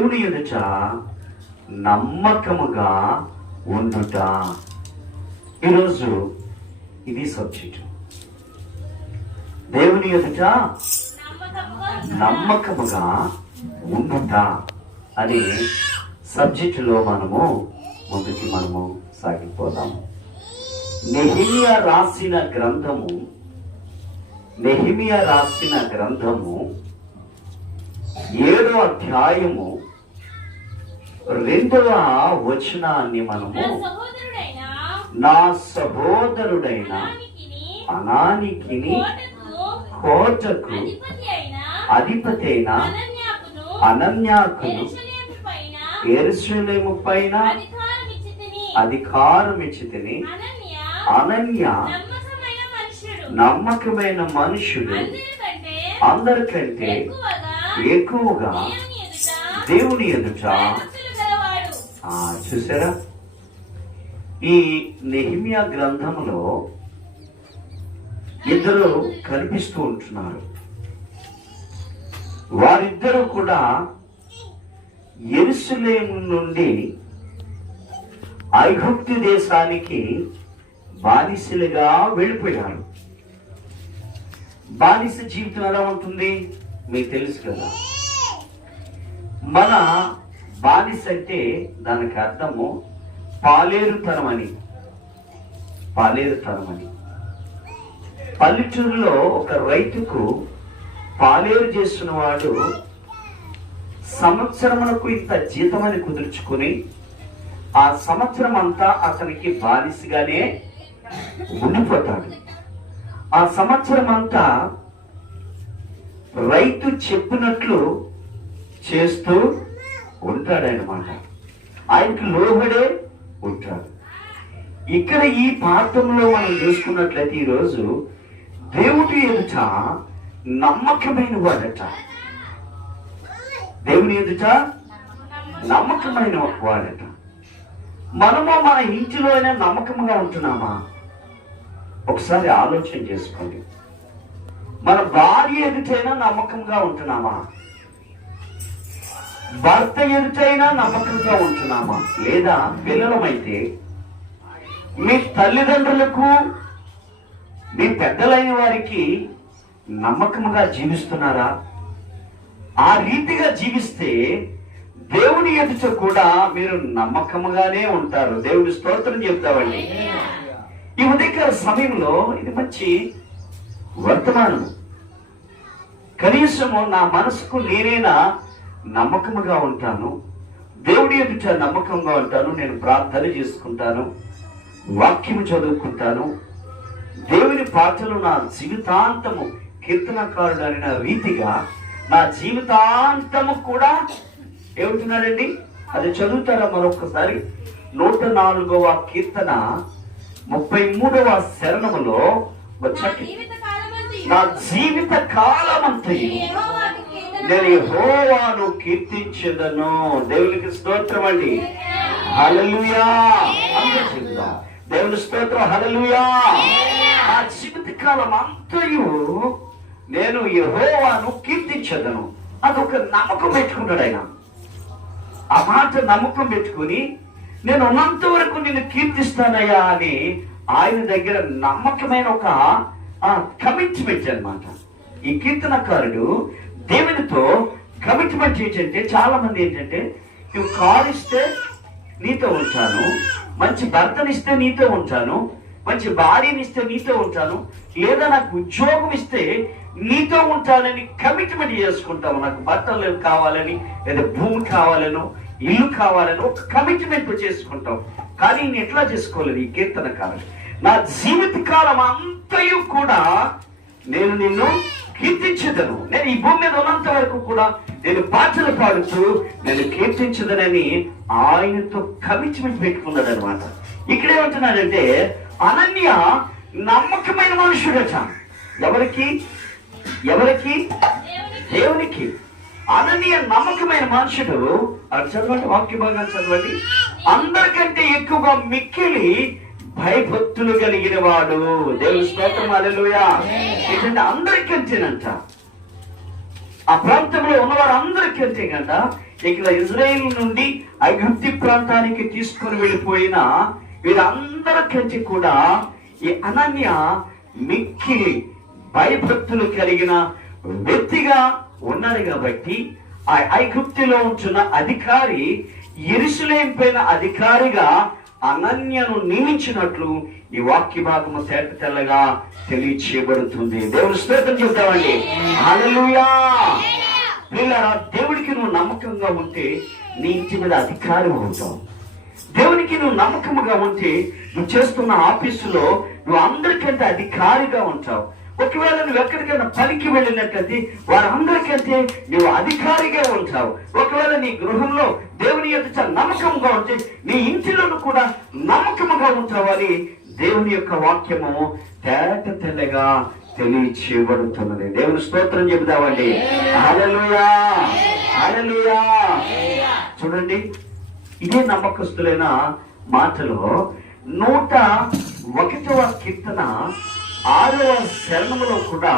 దేవుని ఎదుట నమ్మకముగా ఉండుట. ఈరోజు ఇది సబ్జెక్టు. దేవుని ఎదుట నమ్మకముగా ఉండుట అనే సబ్జెక్టులో మనము సాగిపోదాం. నెహెమియా రాసిన గ్రంథము 7వ అధ్యాయము 2వ వచనాన్ని మనము నా సహోదరుడైన అనానికిని కోటకు అధిపతి అయిన అనన్యాకును యెరూషలేము పైన అధికారమిచ్చితిని. అనన్య నమ్మకమైన మనుషుడు, అందరికంటే ఎక్కువగా దేవుని ఎదుట. చూసారా, ఈ నెహెమియా గ్రంథంలో ఇద్దరు కనిపిస్తూ ఉంటున్నారు. వారిద్దరూ కూడా యెరూషలేము నుండి ఐగుప్తు దేశానికి బానిసలుగా వెళ్ళిపోయారు. బానిస జీవితం ఎలా ఉంటుంది మీకు తెలుసు కదా. మన బానిస అంటే దానికి అర్థము పాలేరుతనం అని. పల్లెటూరులో ఒక రైతుకు పాలేరు చేస్తున్న వాడు సంవత్సరమునకు ఇంత జీతమని కుదుర్చుకుని ఆ సంవత్సరం అంతా అతనికి బానిసగానే ఉండిపోతాడు. ఆ సంవత్సరం అంతా రైతు చెప్పినట్లు చేస్తూ ఉంటాడనమాట. ఆయనకి లోబడే ఉంటాడు. ఇక్కడ ఈ పాఠంలో మనం చూసుకున్నట్లయితే ఈరోజు దేవుడి ఎదుట నమ్మకమైన వాడట. దేవుని ఎదుట నమ్మకమైన వాడట. మనము మన ఇంటిలో అయినా నమ్మకంగా ఉంటున్నామా? ఒకసారి ఆలోచన చేసుకోండి. మన భార్య ఎదుటైనా నమ్మకంగా ఉంటున్నామా? భర్త ఎదుటైనా నమ్మకంగా ఉంటున్నామా? లేదా పిల్లలమైతే మీ తల్లిదండ్రులకు, మీ పెద్దలైన వారికి నమ్మకంగా జీవిస్తున్నారా? ఆ రీతిగా జీవిస్తే దేవుని ఎదుట కూడా మీరు నమ్మకంగానే ఉంటారు. దేవుడి స్తోత్రం చెప్తామండి. ఈ ఉదయకాల సమయంలో ఇది మంచి వర్తమానము. కనీసము నా మనసుకు నేనైనా నమ్మకముగా ఉంటాను, దేవుడి ఎదుట నమ్మకంగా ఉంటాను. నేను ప్రార్థన చేసుకుంటాను, వాక్యము చదువుకుంటాను, దేవుని పాటలు నా జీవితాంతము కీర్తనకారుడు అనే రీతిగా నా జీవితాంతము కూడా ఏమంటున్నాడండి? అది చదువుతారా మరొకసారి? 104వ కీర్తన 33వ శరణములో నా జీవిత కాలమంతయు నేను యెహోవాను కీర్తించెదను. దేవునికి స్తోత్రం అండి. హల్లెలూయా. దేవుని స్తోత్రం. హల్లెలూయా. నా జీవిత కాలం అంతయు నేను యెహోవాను కీర్తించెదను. అదొక నమ్మకం పెట్టుకున్నాడు ఆయన. ఆ మాట నమ్మకం పెట్టుకుని నేను ఉన్నంత వరకు నేను కీర్తిస్తానయ్యా అని ఆయన దగ్గర నమ్మకమైన ఒక కమిట్మెంట్ అన్నమాట. ఈ కీర్తనకారుడు దేవునితో కమిట్మెంట్ ఏంటంటే, చాలా మంది ఏంటంటే, నువ్వు కారు ఇస్తే నీతో ఉంటాను, మంచి భర్తనిస్తే నీతో ఉంటాను, మంచి భార్యనిస్తే నీతో ఉంటాను, లేదా నాకు ఉద్యోగం ఇస్తే నీతో ఉంటానని కమిట్మెంట్ చేసుకుంటాము. నాకు బట్టలు కావాలని, లేదా భూమి కావాలను, ఇల్లు కావాలని ఒక కమిట్మెంట్ చేసుకుంటాం. కానీ నేను ఎట్లా చేసుకోలేదు? ఈ కీర్తనకారుడు నా జీవిత కాలం అంతయు కూడా నేను నిన్ను కీర్తించదను, నేను ఈ భూమి మీద ఉన్నంత వరకు కూడా నేను పాటలు పాడుతూ నేను కీర్తించదనని ఆయనతో కమిట్మెంట్ పెట్టుకున్నాడు అనమాట. ఇక్కడేమంటున్నాడంటే, అనన్య నమ్మకమైన మనుషుడట. ఎవరికి? దేవునికి. అనన్య నమ్మకమైన మనుషుడు. అది చదవండి, వాక్య భాగాన్ని చదవండి. అందరికంటే ఎక్కువగా మిక్కిలి భయభక్తులు కలిగిన వాడు. దేవుని స్తోత్రం. హల్లెలూయా. ఏంటంటే అందరికంటేనంట, ఆ ప్రాంతంలో ఉన్న వారందరికంటే కంట ఇక్కడ ఇజ్రాయేల్ నుండి ఐగుప్తు ప్రాంతానికి తీసుకొని వెళ్ళిపోయిన వీరందరికంటే కూడా ఈ అనన్య మిక్కిలి భయభక్తులు కలిగిన వ్యక్తిగా ఉన్నాడు. కాబట్టి ఆ ఐగుప్తులో ఉంటున్న అధికారి యెరూషలేం పైన అధికారిగా అనన్యను నియమించినట్లు ఈ వాక్య భాగము తేట తెల్లగా తెలియచేయబడుతుంది. దేవుని స్తోత్రం చెప్తామండి. హల్లెలూయా. పిల్లరా, దేవుడికి నువ్వు నమ్మకంగా ఉంటే నీ ఇంటి మీద అధికారం అవుతావు. దేవునికి నువ్వు నమ్మకముగా ఉంటే నువ్వు చేస్తున్న ఆఫీసులో నువ్వు అందరికంటే అధికారిగా ఉంటావు. ఒకవేళ నువ్వు ఎక్కడికైనా పనికి వెళ్ళినట్లయితే వారందరికంటే నువ్వు అధికారిగా ఉంటావు. ఒకవేళ నీ గృహంలో దేవుని యొక్క నమ్మకంగా ఉంటే నీ ఇంటిలోనూ కూడా నమ్మకముగా ఉంటావని దేవుని యొక్క వాక్యము తేట తెల్లగా తెలియచేయబడుతున్నది. దేవుని స్తోత్రం చెబుతామండి. హల్లెలూయా, హల్లెలూయా. చూడండి, ఇదే నమ్మకస్తులైన మాటలో 101వ కీర్తన 6వ శరణములో కూడా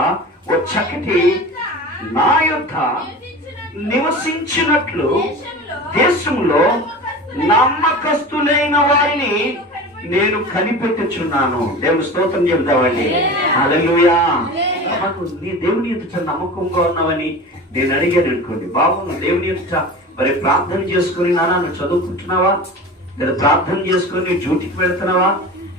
ఓ చక్కటి నా యొక్క నివసించినట్లు దేశంలో నమ్మకస్తులైన వారిని నేను కనిపెట్టుచున్నాను. దేవుని స్తోత్రం చెబుతామండి. హల్లెలూయా. మాకు నీ దేవుని ఎదుట నమ్మకంగా ఉన్నావని నేను అడిగాను అనుకోండి, బాబు నువ్వు దేవుని ఎదుట మరి ప్రార్థన చేసుకుని నాన్న నువ్వు చదువుకుంటున్నావా, లేదా ప్రార్థన చేసుకుని నీ డ్యూటీకి వెళ్తున్నావా,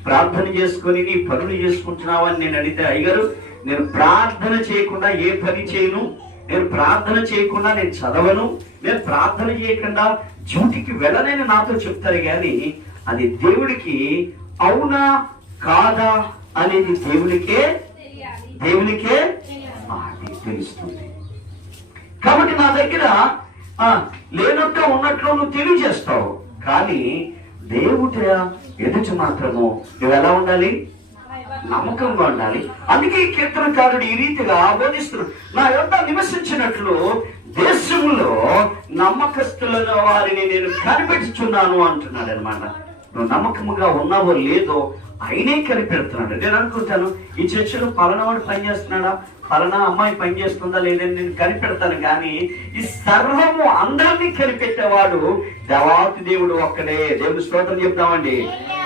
ప్రార్థన చేసుకుని నీ పనులు చేసుకుంటున్నావా అని నేను అడిగితే, అయ్యగారు నేను ప్రార్థన చేయకుండా ఏ పని చేయను, నేను ప్రార్థన చేయకుండా నేను చదవను, నేను ప్రార్థన చేయకుండా డ్యూటీకి వెళ్ళనని నాతో చెప్తారు. కానీ అది దేవుడికి అవునా కాదా అనేది దేవునికే తెలుస్తుంది. కాబట్టి నా దగ్గర లేనట్టు ఉన్నట్లు నువ్వు తెలియజేస్తావు, కానీ దేవుడి ఎదుట మాత్రము నువ్వు ఎలా ఉండాలి? నమ్మకంగా ఉండాలి. అందుకే కీర్తనకారుడు ఈ రీతిగా బోధిస్తున్నాడు, నా యొద్ద నివసించినట్లు దేశంలో నమ్మకస్తులైన వారిని నేను కనిపెట్టుచున్నాను అంటున్నాడు అనమాట. నువ్వు నమ్మకముగా ఉన్నావో లేదో ఆయనే కనిపెడుతున్నాడు. నేను అనుకుంటాను ఈ చర్చలో పలానా వాడు పని చేస్తున్నాడా, పలానా అమ్మాయి పని చేస్తుందా లేదని నేను కనిపెడతాను. కానీ ఈ సర్వము అందరినీ కనిపెట్టేవాడు దేవాతి దేవుడు ఒక్కడే. దేవుడు స్తోత్రం చెప్తామండి.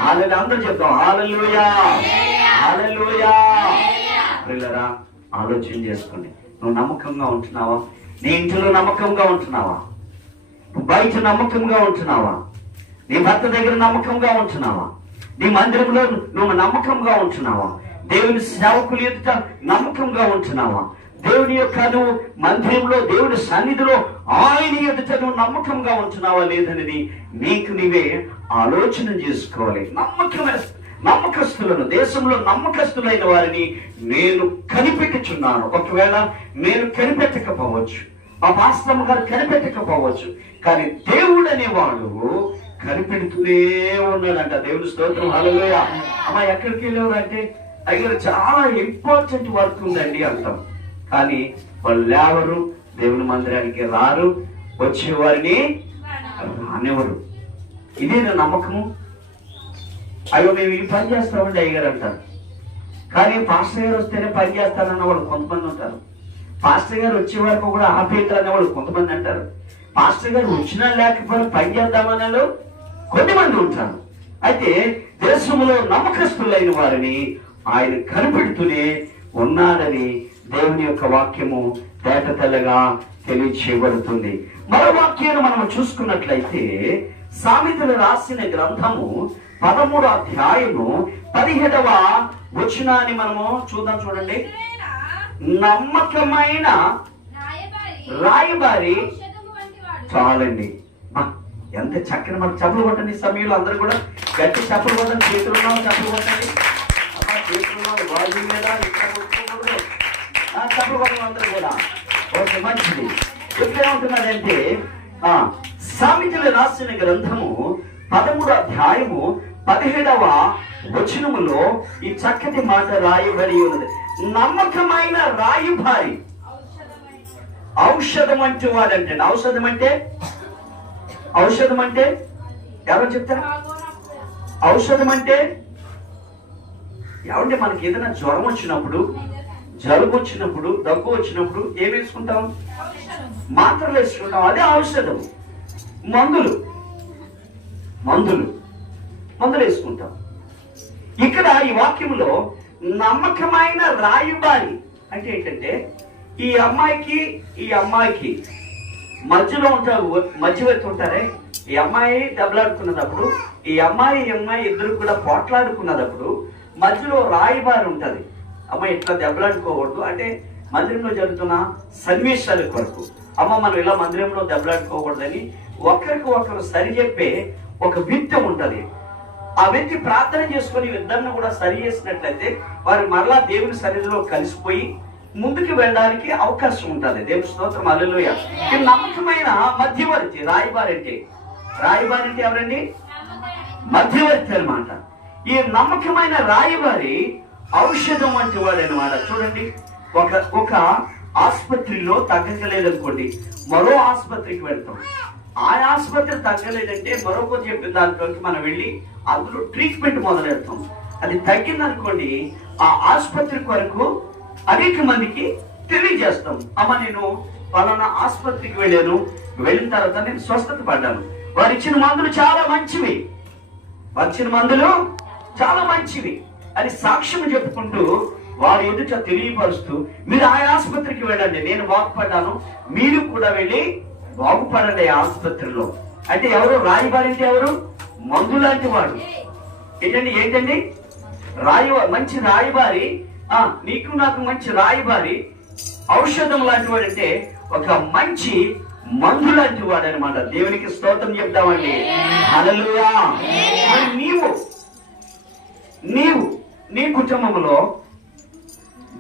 అందరూ చెప్తాం హల్లెలూయా, హల్లెలూయా. పిల్లరా, ఆలోచన చేసుకోండి. నువ్వు నమ్మకంగా ఉంటున్నావా? నీ ఇంటిలో నమ్మకంగా ఉంటున్నావా? నువ్వు బయట నమ్మకంగా ఉంటున్నావా? నీ భర్త దగ్గర నమ్మకంగా ఉంటున్నావా? నీ మందిరంలో నువ్వు నమ్మకంగా ఉంటున్నావా? దేవుని సేవకులు ఎదుట నమ్మకంగా ఉంటున్నావా? దేవుని యొక్క నువ్వు మందిరంలో దేవుని సన్నిధిలో ఆయన ఎదుట నువ్వు నమ్మకంగా ఉంటున్నావా లేదనేది నీకు నీవే ఆలోచన చేసుకోవాలి. నమ్మకస్తులను దేశంలో నమ్మకస్తులైన వారిని నేను కనిపెట్టుచున్నాను. ఒకవేళ నేను కనిపెట్టకపోవచ్చు, మా పాస్టమ్ గారు కనిపెట్టకపోవచ్చు, కానీ దేవుడు అనేవాడు కనిపెడుతూనే ఉన్నాడంట. దేవుని స్తోత్రం, హల్లెలూయా. అమ్మా ఎక్కడికి వెళ్ళేవారు అంటే, అయ్యారు చాలా ఇంపార్టెంట్ వర్క్ ఉందండి అంటాం, కానీ వాళ్ళు లేవరు, దేవుని మందిరానికి రారు, వచ్చేవారిని రానివ్వరు. ఇదే నా నమ్మకము. అయ్యో మేము ఈ పని చేస్తామండి అయ్యగారు అంటారు, కానీ పాస్టర్ గారు వస్తేనే పని చేస్తారన్న వాళ్ళు కొంతమంది ఉంటారు. పాస్టర్ గారు వచ్చే వరకు కూడా ఆపేతారనే వాళ్ళు కొంతమంది అంటారు. పాస్టర్ గారు వచ్చినా లేకపోయినా పని చేద్దామనే వాళ్ళు కొంతమంది ఉంటారు. అయితే దేశంలో నమ్మకస్తులైన వారిని ఆయన కనిపెడుతూనే ఉన్నాడని దేవుని యొక్క వాక్యము తేట తెల్లగా తెలియచేయబడుతుంది. మరో వాక్యాన్ని మనం చూసుకున్నట్లయితే సామెతలు రాసిన గ్రంథము 13వ అధ్యాయము 17వ వచనాన్ని మనము చూద్దాం. చూడండి, నమ్మకమైన రాయబారి చాలండి. ఎంత చక్కని మనకు చెప్పులు కొట్టండి. సమయంలో అందరూ కూడా గట్టి చెప్పులు కొట్టండి. చేతులున్నా చెప్పులు కొట్టండి. చేతులున్నా బాజీ మీద చెప్పులు కొట్టండి అందరూ కూడా. ఓకే, మంచిది. ఎప్పుడేమంటున్నాడంటే సామెతలు రాసిన గ్రంథము 13వ అధ్యాయము 17వ వచనములో ఈ చక్కటి మాట రాయబడి ఉన్నది. నమ్మకమైన రాయబారి ఔషధం అంటే వాడంటే, ఔషధం అంటే ఎవరు చెప్తారా? ఔషధం అంటే ఏమంటే మనకి ఏదైనా జ్వరం వచ్చినప్పుడు జలుబు వచ్చినప్పుడు, దగ్గు వచ్చినప్పుడు ఏం వేసుకుంటాం? మాత్రలు వేసుకుంటాం. అదే ఔషధం. మందులు మందులు మందులు వేసుకుంటాం. ఇక్కడ ఈ వాక్యంలో నమ్మకమైన రాయబారి అంటే ఏంటంటే, ఈ అమ్మాయికి మధ్యలో ఉంటారు, మధ్యవర్తి ఉంటారే. ఈ అమ్మాయి దెబ్బలాడుకున్నప్పుడు, ఈ అమ్మాయి ఇద్దరు కూడా పోట్లాడుకున్నప్పుడు మధ్యలో రాయబారి ఉంటది. అమ్మాయి ఇట్లా దెబ్బలాడుకోకూడదు అంటే మందిరంలో జరుగుతున్న సన్నివేశాల కొరకు, అమ్మ మనం ఇలా మందిరంలో దెబ్బలాడుకోకూడదని ఒకరికి ఒకరు సరి చెప్పే ఒక వ్యక్తి ఉంటది. ఆ వ్యక్తి ప్రార్థన చేసుకుని ఇద్దరిని కూడా సరి చేసినట్లయితే వారు మరలా దేవుని సన్నిధిలో కలిసిపోయి ముందుకు వెళ్ళడానికి అవకాశం ఉంటుంది. దేవుని స్తోత్రం, హల్లెలూయా. ఈ నమ్మకమైన మధ్యవర్తి రాయబారి అంటే ఎవరండి? మధ్యవర్తి అన్నమాట. ఈ నమ్మకమైన రాయబారి ఔషధం వంటి వాడు అనమాట. చూడండి, ఒక ఆసుపత్రిలో తగ్గలేదనుకోండి, మరో ఆసుపత్రికి వెళ్తాం. ఆ ఆసుపత్రి తగ్గలేదంటే మరొక చెప్పిన దాంట్లోకి మనం వెళ్ళి అందులో ట్రీట్మెంట్ మొదలెడతాం. అది తగ్గిందనుకోండి, ఆ ఆసుపత్రి కొరకు అనేక మందికి తెలియజేస్తాం. అమ్మ నేను పలానా ఆసుపత్రికి వెళ్ళిన తర్వాత నేను స్వస్థత పడ్డాను, వారు ఇచ్చిన మందులు చాలా మంచివి అని సాక్ష్యం చెప్పుకుంటూ వారి ఎదుట తెలియపరుస్తూ, మీరు ఆ ఆసుపత్రికి వెళ్ళండి, నేను బాగుపడ్డాను, మీరు కూడా వెళ్ళి బాగుపడండి ఆ ఆసుపత్రిలో. అంటే ఎవరు రాయబారి? అంటే ఎవరు? మందు లాంటి వాడు. ఏంటండి మంచి రాయబారి. నీకు నాకు మంచి రాయబారి, ఔషధం లాంటి వాడు అంటే ఒక మంచి మందు లాంటి వాడు అనమాట. దేవునికి స్తోత్రం చెప్తామండి. హల్లెలూయా. మరి నీవు నీ కుటుంబంలో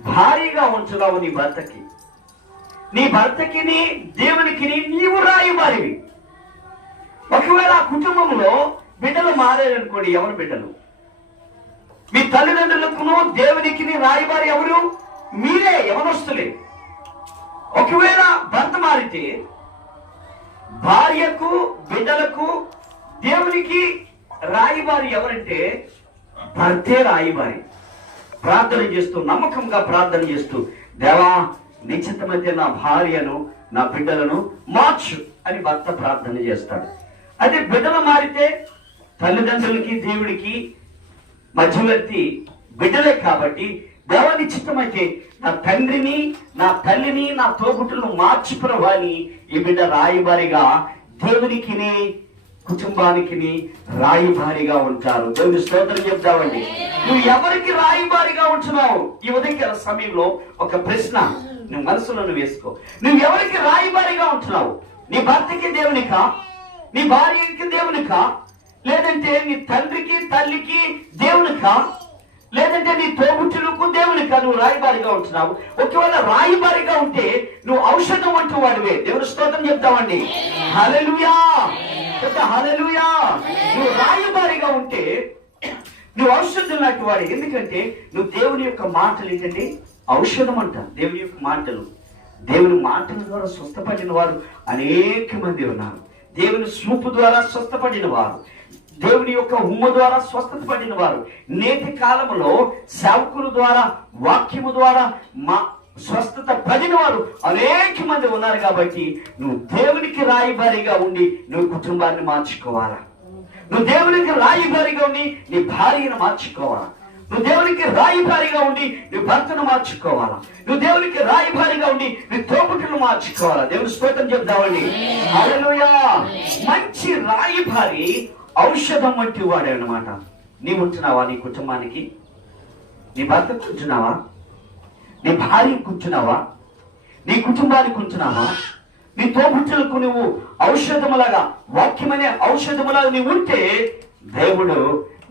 భారీగా ఉంచుదావు నీ భర్తకి దేవునికి నీవు రాయబారివి. ఒకవేళ ఆ కుటుంబంలో బిడ్డలు మారారనుకోండి, ఎవరు బిడ్డలు? మీ తల్లిదండ్రులకును దేవునికి రాయబారి ఎవరు? మీరే, యవనస్తులే. ఒకవేళ భర్త మారితే భార్యకు బిడ్డలకు దేవునికి రాయబారి ఎవరంటే భర్తే రాయబారి. ప్రార్థన చేస్తూ, నమ్మకంగా ప్రార్థన చేస్తూ, దేవా నిశ్చితమైతే నా భార్యను నా బిడ్డలను మార్చు అని భర్త ప్రార్థన చేస్తాడు. అదే బిడ్డలు మారితే తల్లిదండ్రులకి దేవుడికి మధ్యవర్తి బిడ్డలే కాబట్టి, దేవా నిశ్చితమైతే నా తండ్రిని నా తల్లిని నా తోబుట్టులను మార్చి ప్రభాని ఈ బిడ్డ రాయబారిగా దేవునికి కుటుంబానికి రాయబారిగా ఉంటారు. దేవుని స్తోత్రం చెప్తామండి. నువ్వు ఎవరికి రాయబారిగా ఉంటున్నావు? ఈ ఉదయకాల సమయంలో ఒక ప్రశ్న నువ్వు మనసులో వేసుకో. నువ్వు ఎవరికి రాయబారిగా ఉంటున్నావు? నీ భర్తకి దేవునికా? నీ భార్యకి దేవునికా? లేదంటే నీ తండ్రికి తల్లికి దేవునికా? లేదంటే నీ తోబుట్టులకు దేవునికా నువ్వు రాయబారిగా ఉంటున్నావు? ఒకవేళ రాయబారిగా ఉంటే నువ్వు ఔషధం అంటూ వాడివే. దేవుని స్తోత్రం చెప్తామండి. హల్లెలూయా, హల్లెలూయా. నువ్వు రాయబారిగా ఉంటే నువ్వు ఔషధం లాంటి వాడు. ఎందుకంటే నువ్వు దేవుని యొక్క మాటలు ఏంటంటే ఔషధం అంట. దేవుని యొక్క మాటలు, దేవుని మాటల ద్వారా స్వస్థపడిన వారు అనేక మంది ఉన్నారు. దేవుని చూపు ద్వారా స్వస్థపడిన వారు, దేవుని యొక్క ఉమ్మ ద్వారా స్వస్థత పడిన వారు, నేటి కాలంలో సేవకుల ద్వారా వాక్యము ద్వారా స్వస్థత పడిన వారు అనేక మంది ఉన్నారు. కాబట్టి నువ్వు దేవునికి రాయబారిగా ఉండి నువ్వు కుటుంబాన్ని మార్చుకోవాలా. నువ్వు దేవునికి రాయబారిగా ఉండి నీ భార్యను మార్చుకోవాలా. నువ్వు దేవునికి రాయబారిగా ఉండి నీ భర్తను మార్చుకోవాలా. నువ్వు దేవునికి రాయబారిగా ఉండి నీ తోబుట్టును మార్చుకోవాలా. దేవుని స్తోత్రం చెప్తామండి. హల్లెలూయా. మంచి రాయబారి ఔషధం వంటి వాడే అన్నమాట. నీవు ఉంటున్నావా నీ కుటుంబానికి? నీ భర్తకు ఉంటున్నావా? నీ భార్యకు ఉంటున్నావా? నీ కుటుంబానికి ఉంటున్నావా? నీ తోబుట్టులకు నువ్వు ఔషధములాగా, వాక్యమనే ఔషధములాగా నీవు ఉంటే దేవుడు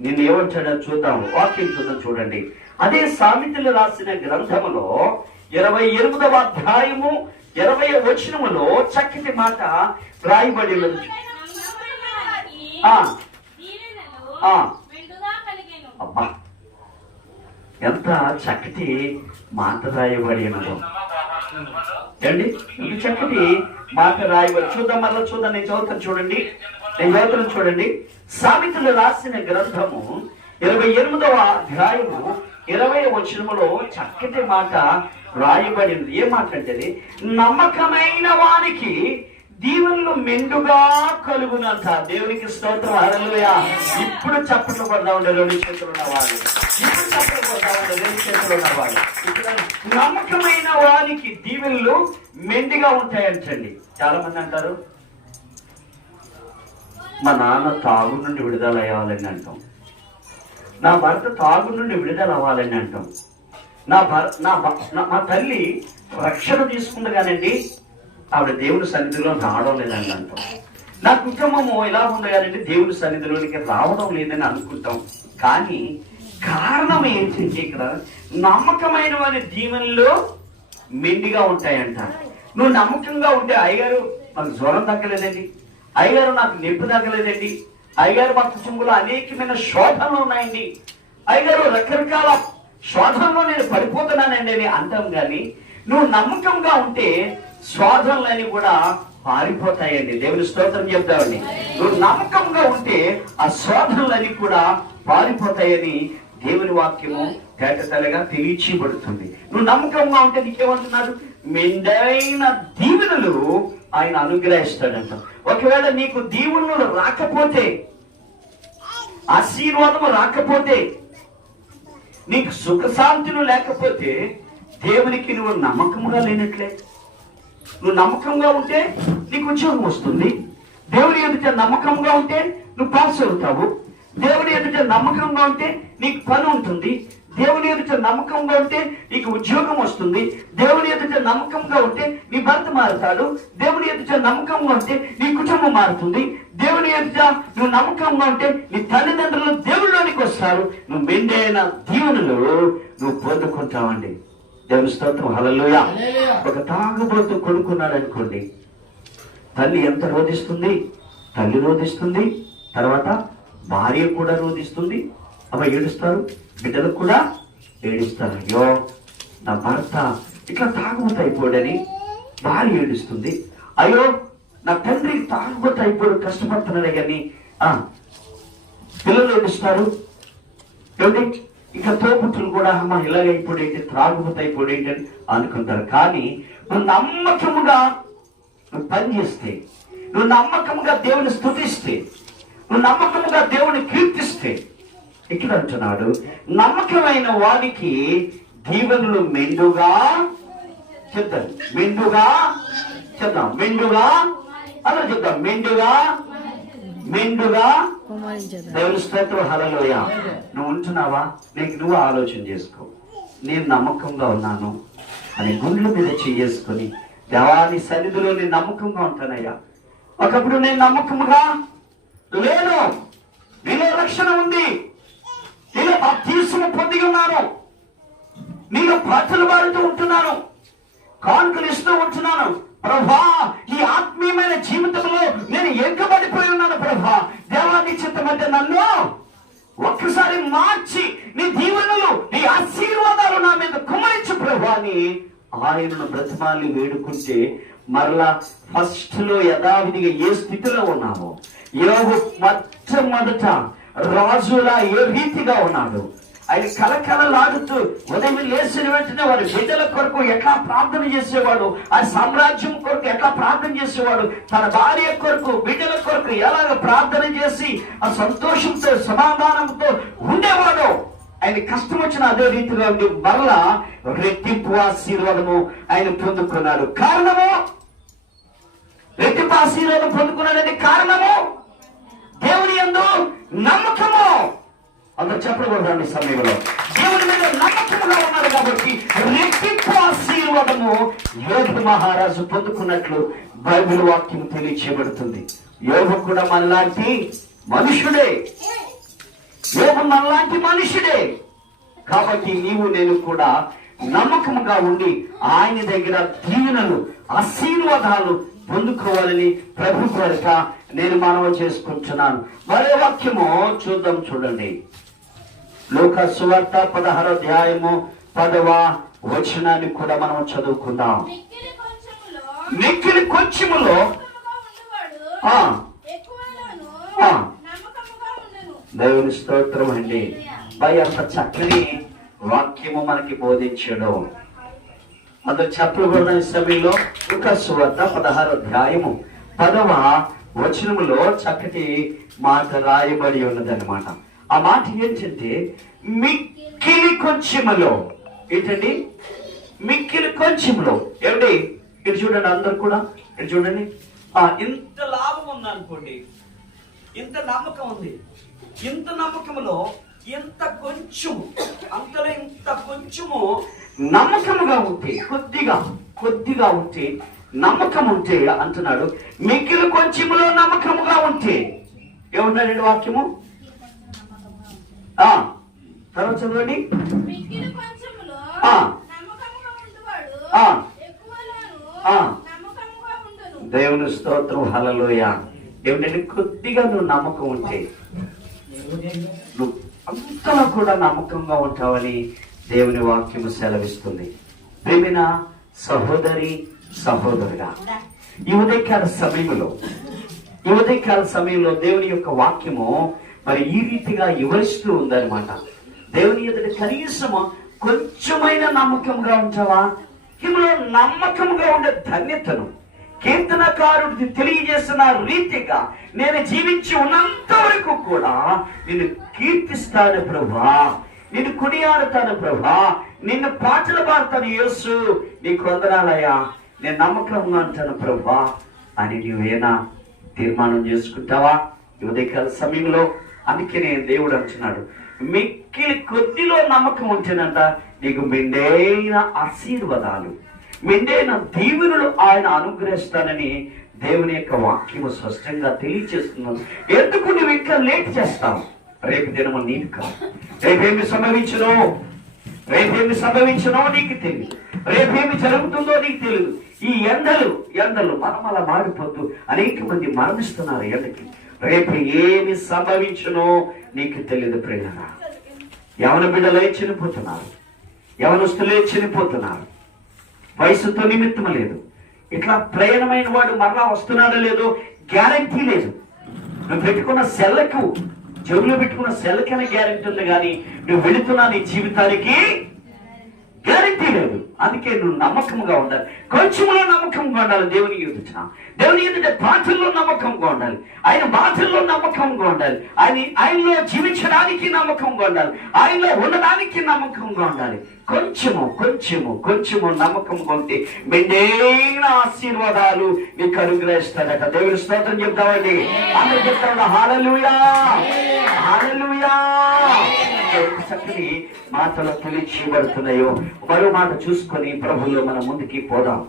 నిన్ను ఏమంటాడో చూద్దాం. వాక్యం చూద్దాం. చూడండి, అదే సామెతలు రాసిన గ్రంథములో 28వ అధ్యాయము 20వ వచనములో చక్కటి మాట రాయబడి ఉన్నది. అబ్బా, ఎంత చక్కటి మాట రాయబడి ఉన్నదో అండి. ఇంత చక్కటి మాట రాయబడి. చూద్దాం, మరలా చూద్దాం. నేను చదువుతాను చూడండి. సామెతలు రాసిన గ్రంథము 28వ అధ్యాయము 20వ వచనములో చక్కటి మాట రాయబడింది. ఏ మాట అంటే, నమ్మకమైన వానికి దీవెనలు మెండుగా కలుగునంట. దేవునికి స్తోత్రం, హల్లెలూయా. ఇప్పుడు చప్పట్లు పడతా ఉండే రెండు చేతులు ఉన్నవాడు, ఇప్పుడు చప్పట్లు పడతా ఉండే రెండు చేతులు ఉన్నవాడు. ఇక్కడ నమ్మకమైన వానికి దీవెనలు మెండుగా ఉంటాయంటండి. చాలా మంది అంటారు, మా నాన్న తాగు నుండి విడుదల అవ్వాలని అంటాం, నా భర్త తాగు నుండి విడుదల అవ్వాలని అంటాం, మా తల్లి రక్షణ తీసుకుంది కానండి ఆవిడ దేవుని సన్నిధిలో రావడం లేదని అంటాం, నా కుటుంబము ఇలా ఉంది కానండి దేవుని సన్నిధిలోనికి రావడం లేదని అనుకుంటాం. కానీ కారణం ఏంటంటే ఇక్కడ నమ్మకమైన వారి దీవెనలో మెండిగా ఉంటాయంట. నువ్వు నమ్మకంగా ఉంటే, అయ్యగారు నాకు జ్వరం తగ్గలేదండి, అయ్యగారు నాకు నొప్పి తగ్గలేదండి, అయ్యగారు మా కుటుంబంలో అనేకమైన శోధనలు ఉన్నాయండి, అయ్యగారు రకరకాల శోధనలో నేను పడిపోతున్నానండి అని అంటాం. కానీ నువ్వు నమ్మకంగా ఉంటే శోధనలన్నీ కూడా పారిపోతాయండి. దేవుని స్తోత్రం చెప్తామండి. నువ్వు నమ్మకంగా ఉంటే ఆ శోధనలన్నీ కూడా పారిపోతాయని దేవుని వాక్యము తేటతెల్లగా తెలియచేయబడుతుంది. నువ్వు నమ్మకంగా ఉంటే నీకేమంటున్నాడు, మెండైన దీవెనలు ఆయన అనుగ్రహిస్తాడంట. ఒకవేళ నీకు దీవెనలు రాకపోతే, ఆశీర్వాదము రాకపోతే, నీకు సుఖశాంతులు లేకపోతే దేవునికి నువ్వు నమ్మకంగా లేనట్లే. నువ్వు నమ్మకంగా ఉంటే నీకు ఉద్యోగం వస్తుంది, దేవుని ఎదుట నమ్మకంగా ఉంటే నువ్వు పాస్ అవుతావు, దేవుని ఎదుట నమ్మకంగా ఉంటే నీకు పని ఉంటుంది, దేవుని ఎదుట నమ్మకంగా ఉంటే నీకు ఉద్యోగం వస్తుంది, దేవుని ఎదుట నమ్మకంగా ఉంటే నీ భర్త మారుతాడు, దేవుని ఎదుట నమ్మకంగా ఉంటే నీ కుటుంబం మారుతుంది, దేవుని ఎదుట నువ్వు నమ్మకంగా ఉంటే నీ తల్లిదండ్రులు దేవుళ్ళలోనికి వస్తారు. నువ్వు మెండైన దీవెనలు నువ్వు పొందుకుంటావండి. దేవుని స్తోత్రం, హల్లెలూయా. ఒక తాగుబోతు కొనుక్కున్నాడు అనుకోండి, తల్లి ఎంత రోధిస్తుంది, తల్లి రోధిస్తుంది, తర్వాత భార్య కూడా రోధిస్తుంది, అమ్మ ఏడుస్తారు, బిడ్డలకు కూడా ఏడుస్తారు. అయ్యో నా భర్త ఇట్లా తాగుబోతు అయిపోడని భార్య ఏడుస్తుంది, అయ్యో నా తండ్రి తాగుబోతు అయిపోడు కష్టపడుతున్నాడే కానీ పిల్లలు ఏడుస్తారు. ఏమిటి ఇక తోపుతులు కూడా అమ్మ ఇలాగైపోడేంటి, త్రాగుబోతు అయిపోడేంటి అని అనుకుంటారు. కానీ నువ్వు నమ్మకముగా నువ్వు పనిచేస్తే, నువ్వు నమ్మకముగా దేవుని స్తుతిస్తే, నువ్వు నమ్మకముగా దేవుని కీర్తిస్తే, ఇక్కడ అంటున్నాడు నమ్మకమైన వారికి దీవెనలు మెండుగా చెప్తారు. మెండుగా చెప్తాం, మెండుగా అలా చెప్తాం, మెండుగా మెండుగా. దేవుని స్తోత్రం, హల్లెలూయా. నువ్వు ఉంటున్నావా? నువ్వు ఆలోచన చేసుకో. నేను నమ్మకంగా ఉన్నాను అని గుండెల మీద చేసుకొని దేవాని సన్నిధిలో నేను నమ్మకంగా ఉంటానయ్యా. ఒకప్పుడు నేను నమ్మకంగా లేను, నీలో రక్షణ ఉంది, నీలో బాప్తిస్మము పొంది ఉన్నాను, నీలో పాటలు పాడుతూ ఉంటున్నాను, కానుకలు ఇస్తూ ఉంటున్నాను. ప్రభా ఈ ఆత్మీయమైన జీవితంలో నేను ఎగ్గబడిపోయి ఉన్నాను. ప్రభా దేవాన్ని చిత్తమంటే నన్ను ఒక్కసారి మార్చి నీ దీవెనలు, నీ ఆశీర్వాదాలు నా మీద కుమరించు ప్రభా అని ఆయనను బ్రతిమాలి వేడుకుంటే మరలా ఫస్ట్ లో యథావిధిగా ఏ స్థితిలో ఉన్నామో, యోబు మొట్టమొదట రాజులా ఏ రీతిగా ఉన్నాడు, ఆయన కలకలలాడుతూ ఉదయం లేచిన వెంటనే వారి బిడ్డల కొరకు ఎట్లా ప్రార్థన చేసేవాడు, ఆ సామ్రాజ్యం కొరకు ఎట్లా ప్రార్థన చేసేవాడు, తన భార్య కొరకు బిడ్డల కొరకు ఎలాగ ప్రార్థన చేసి ఆ సంతోషంతో సమాధానంతో ఉండేవాడు. ఆయన కష్టం వచ్చిన అదే రీతిగా ఉండి మరలా రెట్టింపు ఆశీర్వాదము ఆయన పొందుకున్నాడు. కారణము రెట్టింపు ఆశీర్వాదం పొందుకున్నాడని కారణము దేవుని యందు నమ్మకము. అందరూ చెప్పకూడదు ఈ సమయంలో దేవుని మీద నమ్మకంగా ఉన్నారు కాబట్టి రెట్టింపు ఆశీర్వాదము యోబు మహారాజు పొందుకున్నట్లు బైబిల్ వాక్యం తెలియచేయబడుతుంది. యోబు కూడా మనలాంటి మనుషుడే, యోబు మనలాంటి మనుషుడే. కాబట్టి నీవు నేను కూడా నమ్మకంగా ఉండి ఆయన దగ్గర దీవెనలు ఆశీర్వాదాలు పొందుకోవాలని ప్రభు కోరిక నేను మనవి చేసుకుంటున్నాను. మరో వాక్యము చూద్దాం, చూడండి. లూకా సువార్త 16వ అధ్యాయము 10వ వచనాన్ని కూడా మనం చదువుకుందాం. మిక్కిలి కొంచెములో దేవుని స్తోత్రం అండి. భయ అంత చక్కని వాక్యము మనకి బోధించడం. అందరు చెప్పలు కూడా సమయంలో లూకాసు వార్త 16వ అధ్యాయము 10వ వచనములో చక్కటి మాట రాయబడి ఉన్నదన్నమాట. ఆ మాట ఏంటంటే మిక్కిలి కొంచెములో. ఏంటండి? మిక్కిలి కొంచెములో. ఏమిటి? ఇటు చూడండి, అందరు కూడా ఇటు చూడండి. ఇంత లాభం ఉంది అనుకోండి, ఇంత నమ్మకం ఉంది, ఇంత నమ్మకములో ఇంత కొంచెము, అంతలో ఇంత కొంచెము నమ్మకముగా ఉంటే, కొద్దిగా ఉంటే, నమ్మకం ఉంటే అంటున్నాడు. మిక్కిలి కొంచెములో నమ్మకముగా ఉంటే ఏమన్నాడండి వాక్యము? తర్వాత చదవండి. దేవుని స్తోత్రం, హల్లెలూయా. ఏమిటంటే కొద్దిగా నువ్వు నమ్మకం ఉంటే నువ్వు అంతలో కూడా నమ్మకంగా ఉంటావని దేవుని వాక్యము సెలవిస్తుంది. ప్రేమిన సహోదరి సహోదరుడా, ఈ ఉదయకాల సమయంలో దేవుని యొక్క వాక్యము మరి ఈ రీతిగా వివరిస్తూ ఉందన్నమాట. దేవుని ఎదుట కనీసం కొంచెమైన నమ్మకంగా ఉంటావా? ఇందులో నమ్మకంగా ఉండే ధన్యతను కీర్తనకారుడికి తెలియజేసిన రీతిగా నేను జీవించి ఉన్నంత వరకు కూడా నిన్ను కీర్తిస్తాను ప్రభా, నిన్ను కొనియాడుతాను ప్రభా, నిన్ను పాటలు పాడతాను యేసు, నీకు వందనాలయ్యా, నేను నమ్మకంగా ఉంటాను ప్రభా అని నువ్వేనా తీర్మానం చేసుకుంటావా ఈ ఉదయకాల సమయంలో? అందుకే నేను దేవుడు అంటున్నాడు, మిక్కిలి కొద్దిలో నమ్మకం ఉంటేనంట నీకు మెండైన ఆశీర్వాదాలు, మెండైన దీవెనలు ఆయన అనుగ్రహిస్తానని దేవుని యొక్క వాక్యము స్పష్టంగా తెలియజేస్తున్నాను. ఎందుకు నువ్వు ఇంకా లేట్ చేస్తావు? రేపు దినము నీకు కాదు. రేపేమి సంభవించనో నీకు తెలియదు, రేపేమి జరుగుతుందో నీకు తెలియదు. ఈ ఎండలు మనం అలా మాడిపోతూ అనేక మంది మరణిస్తున్నారు ఎండకి. రేపు ఏమి సంభవించునో నీకు తెలియదు ప్రియులారా. యవన బిడ్డలే చనిపోతున్నారు, యవనస్తులే చనిపోతున్నారు, వయసుతో నిమిత్తం లేదు. ఇట్లా ప్రయాణమైన వాడు మరలా వస్తున్నాడో లేదో గ్యారంటీ లేదు. నువ్వు పెట్టుకున్న సెల్లకు, చెవులో పెట్టుకున్న సెల్లకైనా గ్యారంటీ ఉంది, కానీ నువ్వు వెళుతున్నా నీ జీవితానికి గ్యారంటీ లేదు. అందుకే నువ్వు నమ్మకంగా ఉండాలి, కొంచెంలో నమ్మకంగా ఉండాలి. దేవుని ఎదుట పాటల్లో నమ్మకంగా ఉండాలి, ఆయన మాటల్లో నమ్మకంగా ఉండాలి, ఆయనలో జీవించడానికి నమ్మకంగా ఉండాలి, ఆయనలో ఉండడానికి నమ్మకంగా ఉండాలి. కొంచెము నమ్మకంగా ఉంటే మెండైన ఆశీర్వాదాలు నీకు అనుగ్రహిస్తాడట. దేవుని స్తోత్రం చెప్తామండి, అందరూ చెప్తాడు హల్లెలూయా, హల్లెలూయా. చక్కని మాటలు తెలియబడుతున్నాయో మరో మాట చూసుకొని ప్రభులో మనం ముందుకి పోదాం.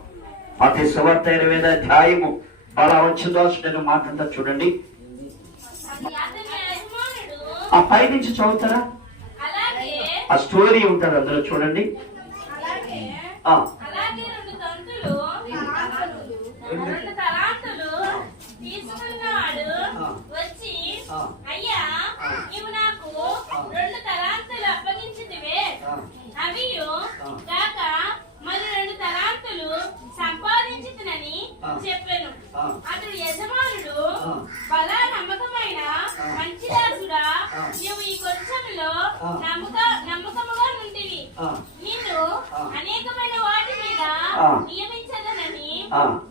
మత్తయి సువార్త 20వ అధ్యాయము 12వ వచనం మాటంతా చూడండి. ఆ పై నుంచి చదువుతారా? ఆ స్టోరీ ఉంటుంది అందులో చూడండి. చెప్పాను. అతడు యజమానుడు, బలా నమ్మకమైన మంచి దాసుడా, నీవు ఈ కొంచెంలో నమ్మకముగా నుంటివి, నిన్ను అనేకమైన వాటి మీద నియమించదనని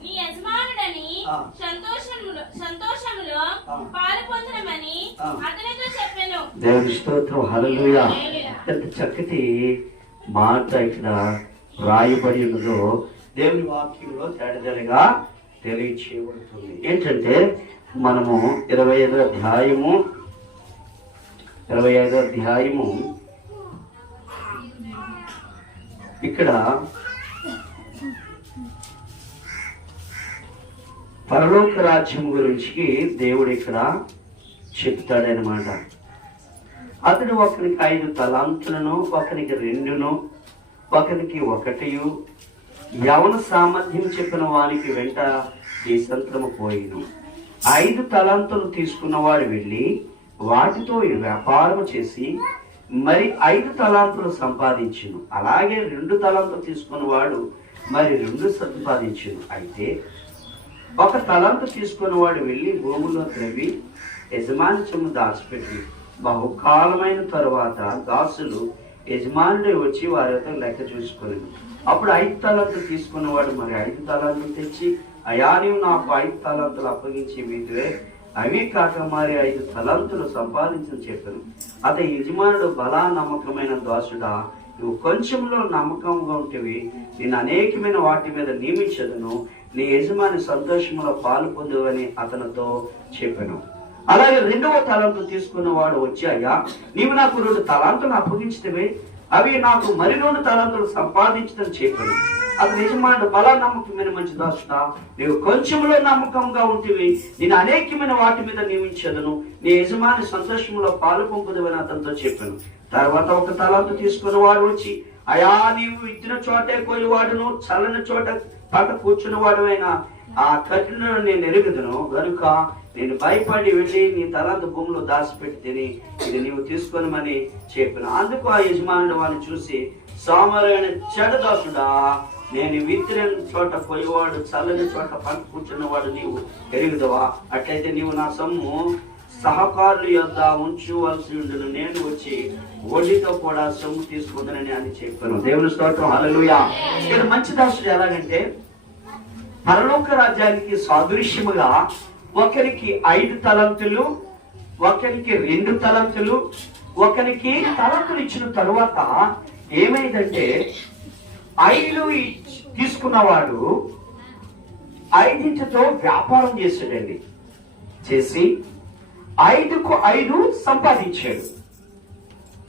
నీ యజమానుడని సంతోషములో పాలు పొందమని అతనితో చెప్పాను. దేవుని స్తోత్రం, హల్లెలూయా. ఎంత చక్కటి మాట ఇక్కడ రాయబడి ఉన్నదో దేవుని వాక్యంలో తేటగా తెలియచేయబడుతుంది. ఏంటంటే మనము 25వ అధ్యాయము ఇక్కడ పరలోక రాజ్యం గురించి దేవుడు ఇక్కడ చెప్తాడనమాట. అతడు ఒకరికి 5 తలాంతులను, ఒకరికి 2, ఒకరికి 1, యవన సామర్థ్యం చెప్పిన వానికి వెంట దేశంతరము పోయిను. 5 తలాంతులు తీసుకున్నవాడు వెళ్ళి వాటితో వ్యాపారం చేసి మరి 5 తలాంతులు సంపాదించును. అలాగే 2 తలాంతులు తీసుకున్నవాడు మరి 2 సంపాదించును. అయితే 1 తలాంతు తీసుకున్నవాడు వెళ్ళి భూముల్లో త్రవ్వి యజమాని సొమ్ము దాచిపెట్టి బహుకాలమైన తరువాత దాసులు యజమానుడే వచ్చి వారి యొక్క లెక్క చూసుకొని అప్పుడు 5 తలాంతులు తీసుకున్నవాడు మరి 5 తలాంతులు తెచ్చి, అయా నీవు నాకు 5 తలాంతులు అప్పగించి మీదువే, అవి కాక మరి 5 తలాంతులు సంపాదించని చెప్పాను. అతని యజమానుడు, బలా నమ్మకమైన దాసుడా, నువ్వు కొంచెంలో నమ్మకంగా ఉంటేవి, నేను అనేకమైన వాటి మీద నియమించదును, నీ యజమాని సంతోషంలో పాలు పొందువని అతనితో చెప్పాను. అలాగే 2వ తలాంతు తీసుకున్న వాడు వచ్చి, అయ్యా నీవు నాకు 2 తలాంతులు అప్పగించితే, అవి నాకు మరి 2 తలాంతులు సంపాదించదని చెప్పాను. అతని యజమానుడు, బలా నమ్మకమైన మంచి దాసుడా, నీవు కొంచెంలో నమ్మకంగా ఉంటేవి, నేను అనేకమైన వాటి మీద నియమించదును, నీ యజమాని సంతోషంలో పాలు పొందువని అతనితో చెప్పాను. తర్వాత 1 తలాంతు తీసుకున్న వాడు వచ్చి, అయా నీవు ఇచ్చిన చోటే కోయివాడును, చల్లని చోట పట్ట కూర్చున్న వాడువైనా ఆ కఠినను నేను ఎరుగుదును గనుక నేను భయపడి వెళ్ళి నీ తలాంతు భూమిలో దాచిపెట్టి తిని ఇది నీవు తీసుకొనమని చెప్పాను. అందుకు ఆ యజమానుడు వాడిని చూసి, సోమరైన చెడదాసుడా, నేను విత్తిన చోట పోయేవాడు, చల్లని చోట పంట కూర్చున్నవాడు నీవు ఎరుగుదవా? అట్లయితే నీవు నా సొమ్ము సహకారుల యొద్ద ఉంచవలసి ఉండును, నేను వచ్చి వడ్డీతో కూడా సొమ్ము తీసుకుంటానని అని చెప్పాను. దేవుని స్తోత్రం, హల్లెలూయా. ఇక్కడ మంచి దాసుడు ఎలాగంటే పరలోక రాజ్యానికి సాదృశ్యముగా ఒకరికి 5 తలంతులు, ఒకరికి 2 తలంతులు, ఒకరికి తలంతులు ఇచ్చిన తరువాత ఏమైందంటే 5 తీసుకున్నవాడు 5తో వ్యాపారం చేశాడండి. చేసి 5కు 5 సంపాదించాడు.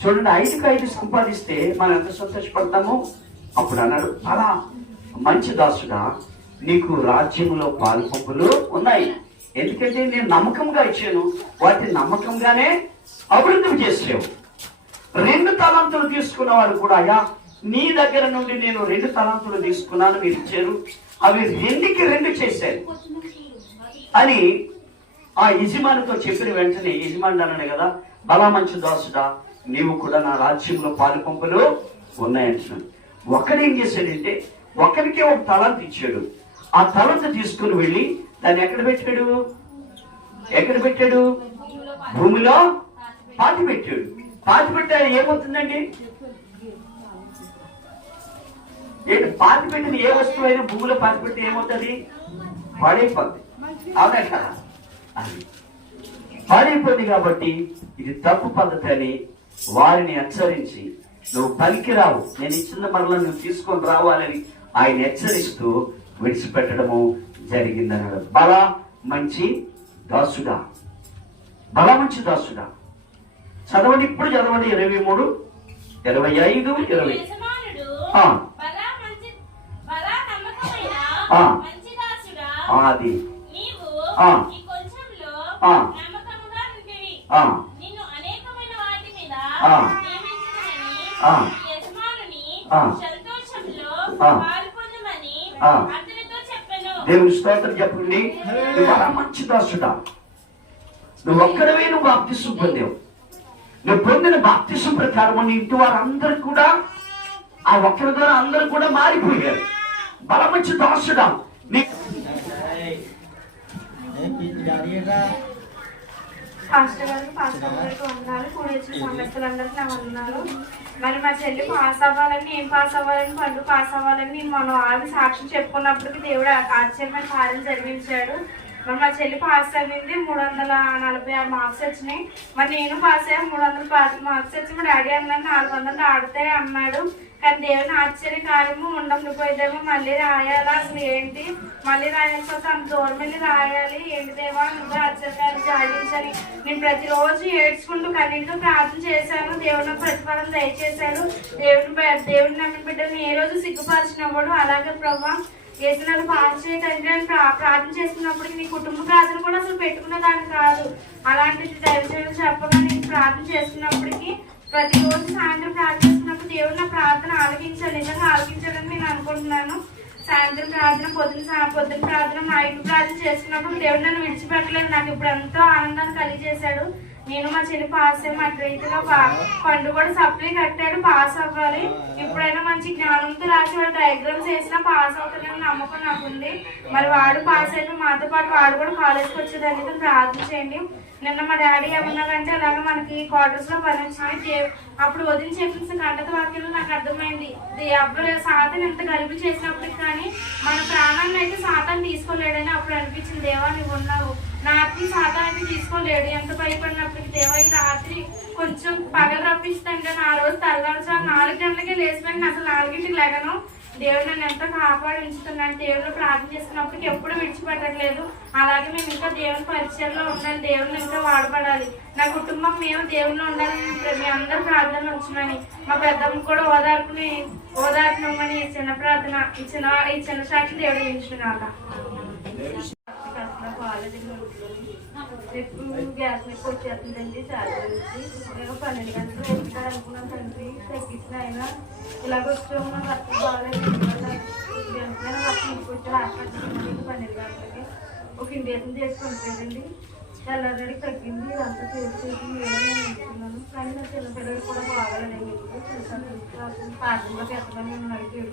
చూడండి, 5కు 5 సంపాదిస్తే మనం ఎంత సంతోషపడతాము. అప్పుడు అన్నాడు, అలా మంచి దాసుడా, నీకు రాజ్యంలో పాలు పంపులు ఉన్నాయి, ఎందుకంటే నేను నమ్మకంగా ఇచ్చాను, వాటిని నమ్మకంగానే అభివృద్ధి చేసావు. 2 తలాంతులు తీసుకున్నవాడు కూడా, అయ్యా నీ దగ్గర నుండి నేను 2 తలాంతులు తీసుకున్నాను, మీరు ఇచ్చారు, అవి 2కి 2 చేశారు అని ఆ యజమానితో చెప్పిన వెంటనే యజమాని అన్నాడు కదా, బలా మంచి దాసుడా, నీవు కూడా నా రాజ్యంలో పాలు పంపులు ఉన్నాయంటున్నాడు. ఒకడు ఏం చేశాడంటే ఒకరికి 1 తలాంతు ఇచ్చాడు. ఆ తలాంతు తీసుకుని వెళ్ళి దాన్ని ఎక్కడ పెట్టాడు? భూమిలో పాతి పెట్టాడు. పాతి పెట్టాడు ఏమవుతుందండి? పాతి పెట్టిన ఏ వస్తువు అయినా భూమిలో పాతి పెడితే ఏమవుతుంది? పాడైపోద్ది. అవునా కదా? పాడైపోయింది. కాబట్టి ఇది తప్పు పద్ధతి అని వారిని హెచ్చరించి, నువ్వు పనికిరావు, నేను ఇచ్చిన మరలా నువ్వు తీసుకొని రావాలని ఆయన హెచ్చరిస్తూ విడిచిపెట్టడము జరిగిందన్నాడు. బలా మంచి దాసుడా, బలా మంచి దాసుడా. చదవండి, ఇప్పుడు చదవండి 23, 25, 20. అది దేవుని స్తోత్రం చెప్పండి. నువ్వు అలా మంచి దాసుడా, నువ్వు ఒక్కడవే నువ్వు బాప్తిసం పొందావు. నువ్వు పొందిన బాప్తిసం ప్రకారం నీ ఇంటి వారందరూ కూడా ఆ ఒక్కరి ద్వారా అందరూ కూడా మారిపోయారు. బల మంచి దాసుడా. పాస్టర్ గారికి వందనాలు, కూడి వచ్చిన సంఘస్థులందరికీ నా వందనాలు. మరి మా చెల్లి పాస్ అవ్వాలని, నేను పాస్ అవ్వాలని, పండు పాస్ అవ్వాలని నేను మన వాళ్ళని సాక్ష్యం చెప్పుకున్నప్పటికీ దేవుడు ఆశ్చర్యమైన కార్యం జరిగించాడు. మరి మా చెల్లి పాస్ అయింది, 346 మార్క్స్ వచ్చినాయి. మరి నేను పాస్ అయ్యాను, 305 మార్క్స్ వచ్చి మా డాడీ అన్నాడు 400 ఆడితే అన్నాడు. కానీ దేవుని ఆశ్చర్య కార్యము ఉండిపోయిదేమో, మళ్ళీ రాయాలా, అసలు ఏంటి మళ్ళీ రాయాల్సి వస్తే అంత దూరం వెళ్ళి రాయాలి, ఏంటిదేమో నువ్వు ఆశ్చర్యకార్యం సాధించాలి. నేను ప్రతిరోజు ఏడ్చుకుంటూ కన్నీటితో ప్రార్థన చేశాను. దేవుని ప్రతిఫలం దయచేశాడు. దేవుని నమ్మిన బిడ్డని ఏ రోజు సిగ్గుపరిచినప్పుడు, అలాగే ప్రభా ఏసునాలు పాస్ చేయటంటే ప్రార్థన చేస్తున్నప్పుడు నీ కుటుంబ ప్రార్థన కూడా అసలు పెట్టుకునే దాన్ని కాదు. అలాంటిది దయచేసి చెప్పగా నేను ప్రార్థన చేస్తున్నప్పటికీ ప్రతిరోజు సాయంత్రం ప్రార్థిస్తున్నప్పుడు దేవుడు నా ప్రార్థన ఆలకించాలి, నిజంగా ఆలకించాలని నేను అనుకుంటున్నాను. సాయంత్రం ప్రార్థన, పొద్దున ప్రార్థన, నైట్ ప్రార్థన చేస్తున్నప్పుడు దేవుడు నన్ను విడిచిపెట్టలేదు. నాకు ఇప్పుడు ఎంతో ఆనందాన్ని కలిగజేశాడు. నేను మా చెల్లి పాస్ అయ్యి మా రీతిలో పండు కూడా సప్లై కట్టాడు, పాస్ అవ్వాలి. ఇప్పుడైనా మంచి జ్ఞానంతో రాసి వాడు డయాగ్రామ్స్ వేసినా పాస్ అవుతాడని నమ్మకం నాకు ఉంది. మరి వాడు పాస్ అయిన మాతో పాటు వాడు కూడా కాలేజ్కి వచ్చేదాన్ని ప్రార్థించండి. నిన్న మా డాడీ ఏమన్నారంటే అలాగ మనకి క్వార్టర్స్ లో పని వచ్చింది. అప్పుడు వదిలి చెప్పిన కంటత వాక్యంలో నాకు అర్థమైంది, అప్పుడు సాతాను ఎంత గలిపి చేసినప్పటికి కానీ మన ప్రాణాన్ని అయితే సాతాను తీసుకోలేడని అప్పుడు అనిపించింది. దేవా నువ్వు ఉన్నావు, నా ఆత్మ సాతాన్ని తీసుకోలేడు. ఎంత భయపడినప్పటికీ దేవా ఈ రాత్రి కొంచెం పగలు రప్పిస్తాను కానీ ఆ రోజు తెల్లారుజాము 4 గంటలకే లేచిపోయి అసలు 4ంటికి లేగను. దేవుడు నన్ను ఎంతో కాపాడి ఉంచుతున్నాను. దేవుడు ప్రార్థన చేస్తున్నప్పటికీ ఎప్పుడు విడిచిపెట్టట్లేదు. అలాగే మేము ఇంకా దేవుని పరిచయంలో ఉండాలి, దేవుడిని ఇంకా వాడబడాలి. నా కుటుంబం మేము దేవుళ్ళు ఉండాలని మీ అందరూ ప్రార్థనలు ఉంచుమని, మా పెద్దమ్మ కూడా ఓదార్పుమని చిన్న ప్రార్థన ఈ చిన్న సాక్షి దేవుడు చేయించుకున్నాక ఎక్కువ గ్యాస్ మీద వచ్చేస్తుందండి. ఛార్జీ నేను 12 గంటలు వేసుకుంటాను అనుకున్నాను తండ్రి, తగ్గించిన ఆయన ఇలాగ వచ్చాము. నాకు రక్తం బాగాలేదు, వెంటనే రక్తం ఇంటికి హాస్పిటల్ 12 గంటలకి ఒక ఇండియన్ చేసుకుంటానండి. తెల్లారి తగ్గింది, ఇదంతా చేసేసి నేను ఉంటున్నాను. కానీ నా చిన్న పిల్లలు కూడా బాగాలేదండి. పాఠంలోకి ఎత్తమని నేను అడిగి